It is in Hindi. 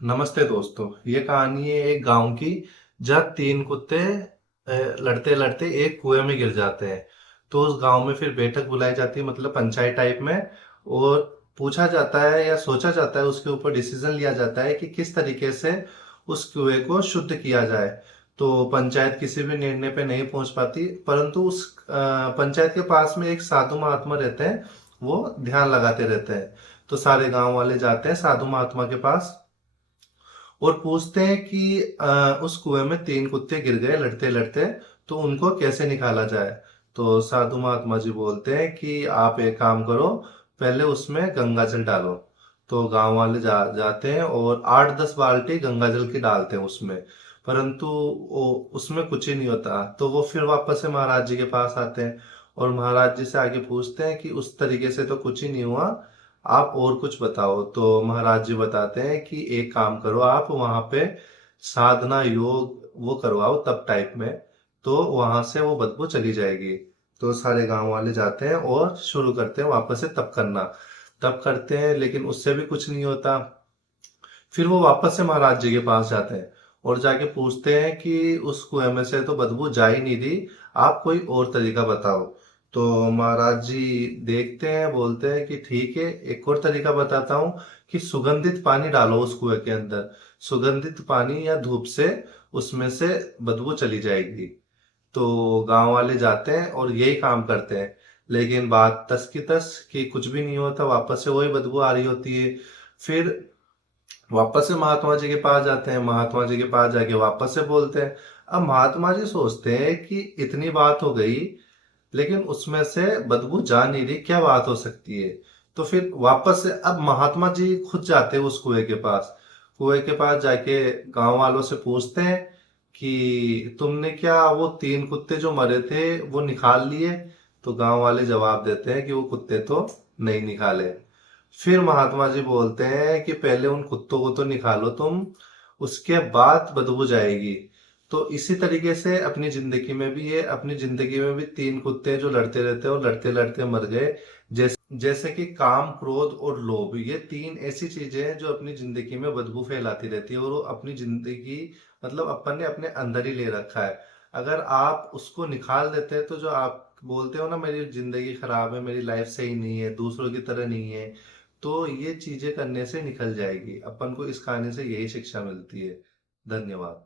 नमस्ते दोस्तों। ये कहानी है एक गांव की, जहाँ तीन कुत्ते लड़ते लड़ते एक कुएं में गिर जाते हैं। तो उस गांव में फिर बैठक बुलाई जाती है, मतलब पंचायत टाइप में। और पूछा जाता है या सोचा जाता है, उसके ऊपर डिसीजन लिया जाता है कि किस तरीके से उस कुएं को शुद्ध किया जाए। तो पंचायत किसी भी निर्णय पे नहीं पहुंच पाती, परंतु उस पंचायत के पास में एक साधु महात्मा रहते हैं। वो ध्यान लगाते रहते हैं। तो सारे गांव वाले जाते हैं साधु महात्मा के पास और पूछते हैं कि उस कुएं में तीन कुत्ते गिर गए लड़ते लड़ते, तो उनको कैसे निकाला जाए। तो साधु महात्मा जी बोलते हैं कि आप एक काम करो, पहले उसमें गंगा जल डालो। तो गांव वाले जाते हैं और 8-10 बाल्टी गंगा जल की डालते हैं उसमें, परंतु उसमें कुछ ही नहीं होता। तो वो फिर वापस से महाराज जी के पास आते हैं और महाराज जी से आगे पूछते हैं कि उस तरीके से तो कुछ ही नहीं हुआ, आप और कुछ बताओ। तो महाराज जी बताते हैं कि एक काम करो, आप वहां पे साधना योग वो करवाओ तब टाइप में, तो वहां से वो बदबू चली जाएगी। तो सारे गांव वाले जाते हैं और शुरू करते हैं वापस से तप करना। तप करते हैं लेकिन उससे भी कुछ नहीं होता। फिर वो वापस से महाराज जी के पास जाते हैं और जाके पूछते हैं कि उस कुएं में से तो बदबू जा ही नहीं रही, आप कोई और तरीका बताओ। तो महाराज जी देखते हैं, बोलते हैं कि ठीक है, एक और तरीका बताता हूँ कि सुगंधित पानी डालो उस कुएं के अंदर। सुगंधित पानी या धूप से उसमें से बदबू चली जाएगी। तो गांव वाले जाते हैं और यही काम करते हैं, लेकिन बात तस की तस कि कुछ भी नहीं होता, वापस से वही बदबू आ रही होती है। फिर वापस से महात्मा जी के पास जाते हैं, महात्मा जी के पास जाके वापस से बोलते हैं। अब महात्मा जी सोचते हैं कि इतनी बात हो गई लेकिन उसमें से बदबू जा नहीं रही, क्या बात हो सकती है। तो फिर वापस से अब महात्मा जी खुद जाते हैं उस कुएं के पास। कुएं के पास जाके गांव वालों से पूछते हैं कि तुमने क्या वो तीन कुत्ते जो मरे थे वो निकाल लिए। तो गांव वाले जवाब देते हैं कि वो कुत्ते तो नहीं निकाले। फिर महात्मा जी बोलते हैं कि पहले उन कुत्तों को तो निकालो तुम, उसके बाद बदबू जाएगी। तो इसी तरीके से अपनी जिंदगी में भी ये अपनी जिंदगी में भी तीन कुत्ते जो लड़ते रहते हैं और लड़ते लड़ते मर गए। जैसे कि काम क्रोध और लोभ, ये तीन ऐसी चीजें हैं जो अपनी जिंदगी में बदबू फैलाती रहती है और वो अपनी जिंदगी, मतलब अपन ने अपने अंदर ही ले रखा है। अगर आप उसको निकाल देते हैं तो जो आप बोलते हो ना मेरी जिंदगी खराब है, मेरी लाइफ सही नहीं है, दूसरों की तरह नहीं है, तो ये चीजें करने से निकल जाएगी। अपन को इस कहानी से यही शिक्षा मिलती है। धन्यवाद।